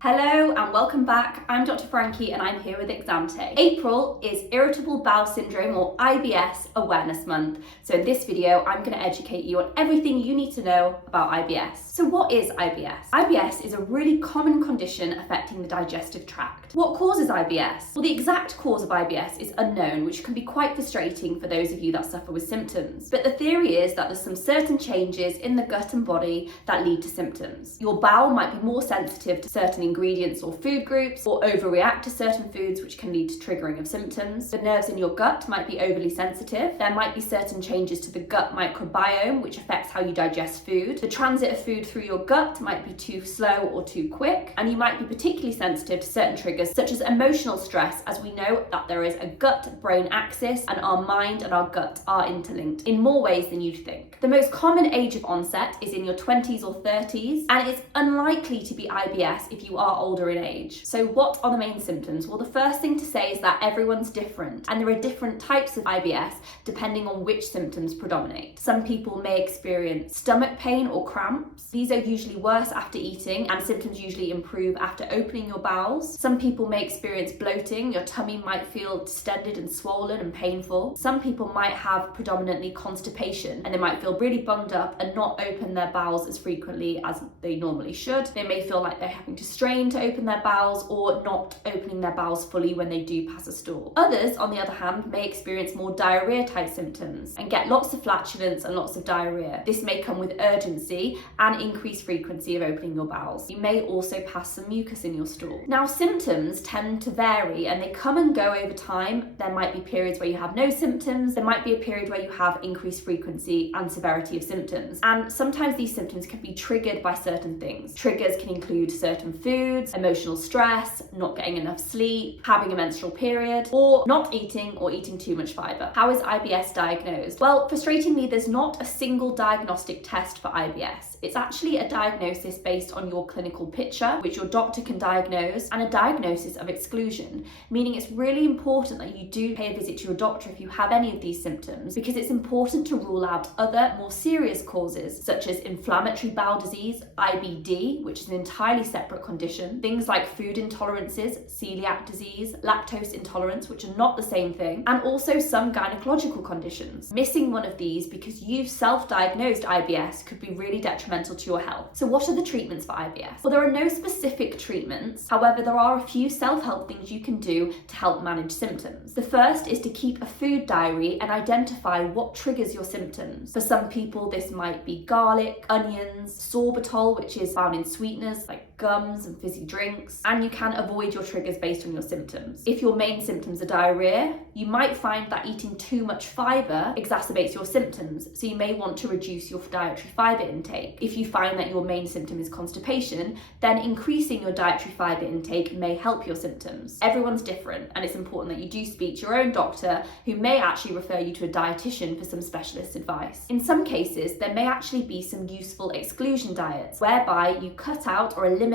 Hello and welcome back. I'm Dr. Frankie and I'm here with Exante. April is Irritable Bowel Syndrome or IBS Awareness Month. So in this video, I'm going to educate you on everything you need to know about IBS. So what is IBS? IBS is a really common condition affecting the digestive tract. What causes IBS? Well, the exact cause of IBS is unknown, which can be quite frustrating for those of you that suffer with symptoms. But the theory is that there's some certain changes in the gut and body that lead to symptoms. Your bowel might be more sensitive to certain ingredients or food groups, or overreact to certain foods, which can lead to triggering of symptoms. The nerves in your gut might be overly sensitive. There might be certain changes to the gut microbiome, which affects how you digest food. The transit of food through your gut might be too slow or too quick, and you might be particularly sensitive to certain triggers, such as emotional stress, as we know that there is a gut-brain axis, and our mind and our gut are interlinked in more ways than you'd think. The most common age of onset is in your 20s or 30s, and it's unlikely to be IBS if you are older in age. So what are the main symptoms? Well, the first thing to say is that everyone's different, and there are different types of IBS depending on which symptoms predominate. Some people may experience stomach pain or cramps. These are usually worse after eating, and symptoms usually improve after opening your bowels. Some people may experience bloating. Your tummy might feel distended and swollen and painful. Some people might have predominantly constipation, and they might feel really bunged up and not open their bowels as frequently as they normally should. They may feel like they're having to strain to open their bowels, or not opening their bowels fully when they do pass a stool. Others, on the other hand, may experience more diarrhea type symptoms and get lots of flatulence and lots of diarrhea. This may come with urgency and increased frequency of opening your bowels. You may also pass some mucus in your stool. Now, symptoms tend to vary and they come and go over time. There might be periods where you have no symptoms. There might be a period where you have increased frequency and severity of symptoms. And sometimes these symptoms can be triggered by certain things. Triggers can include certain foods, emotional stress, not getting enough sleep, having a menstrual period, or not eating or eating too much fiber. How is IBS diagnosed? Well, frustratingly, there's not a single diagnostic test for IBS. It's actually a diagnosis based on your clinical picture, which your doctor can diagnose, and a diagnosis of exclusion, meaning it's really important that you do pay a visit to your doctor if you have any of these symptoms, because it's important to rule out other more serious causes, such as inflammatory bowel disease, IBD, which is an entirely separate condition, things like food intolerances, celiac disease, lactose intolerance, which are not the same thing, and also some gynecological conditions. Missing one of these because you've self-diagnosed IBS could be really detrimental to your health. So what are the treatments for IBS? Well, there are no specific treatments. However, there are a few self-help things you can do to help manage symptoms. The first is to keep a food diary and identify what triggers your symptoms. For some people, this might be garlic, onions, sorbitol, which is found in sweeteners like gums and fizzy drinks, and you can avoid your triggers based on your symptoms. If your main symptoms are diarrhea, you might find that eating too much fiber exacerbates your symptoms, so you may want to reduce your dietary fiber intake. If you find that your main symptom is constipation, then increasing your dietary fiber intake may help your symptoms. Everyone's different, and it's important that you do speak to your own doctor, who may actually refer you to a dietitian for some specialist advice. In some cases, there may actually be some useful exclusion diets, whereby you cut out or eliminate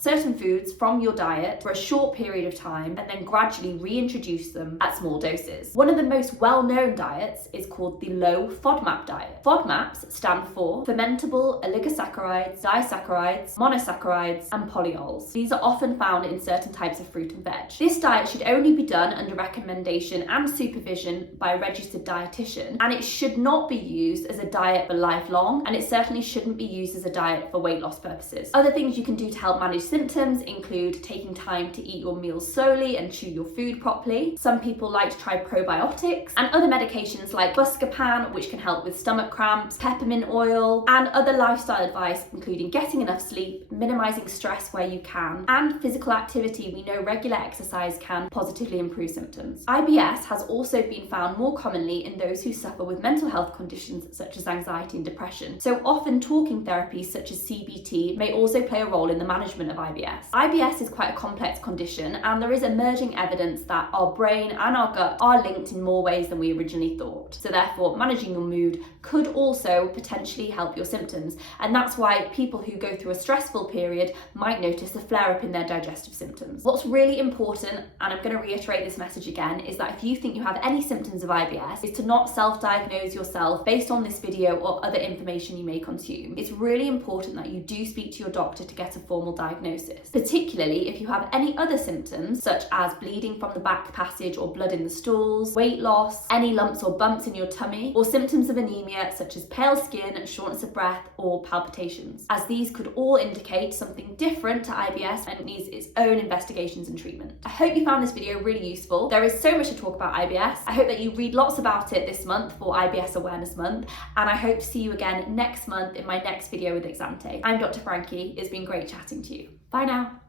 certain foods from your diet for a short period of time and then gradually reintroduce them at small doses. One of the most well-known diets is called the low FODMAP diet. FODMAPs stand for fermentable oligosaccharides, disaccharides, monosaccharides, and polyols. These are often found in certain types of fruit and veg. This diet should only be done under recommendation and supervision by a registered dietitian, and it should not be used as a diet for lifelong, and it certainly shouldn't be used as a diet for weight loss purposes. Other things you can do to help manage symptoms include taking time to eat your meals slowly and chew your food properly. Some people like to try probiotics and other medications like Buscopan, which can help with stomach cramps, peppermint oil, and other lifestyle advice, including getting enough sleep, minimizing stress where you can, and physical activity. We know regular exercise can positively improve symptoms. IBS has also been found more commonly in those who suffer with mental health conditions such as anxiety and depression. So often talking therapies such as CBT may also play a role in the management of IBS. IBS is quite a complex condition, and there is emerging evidence that our brain and our gut are linked in more ways than we originally thought. So therefore, managing your mood could also potentially help your symptoms, and that's why people who go through a stressful period might notice a flare-up in their digestive symptoms. What's really important, and I'm going to reiterate this message again, is that if you think you have any symptoms of IBS, is to not self-diagnose yourself based on this video or other information you may consume. It's really important that you do speak to your doctor to get a full formal diagnosis, particularly if you have any other symptoms such as bleeding from the back passage or blood in the stools, weight loss, any lumps or bumps in your tummy, or symptoms of anemia such as pale skin, shortness of breath, or palpitations, as these could all indicate something different to IBS and needs its own investigations and treatment. I hope you found this video really useful. There is so much to talk about IBS. I hope that you read lots about it this month for IBS Awareness Month, and I hope to see you again next month in my next video with Exante. I'm Dr. Frankie. It's been great chatting to you. Bye now.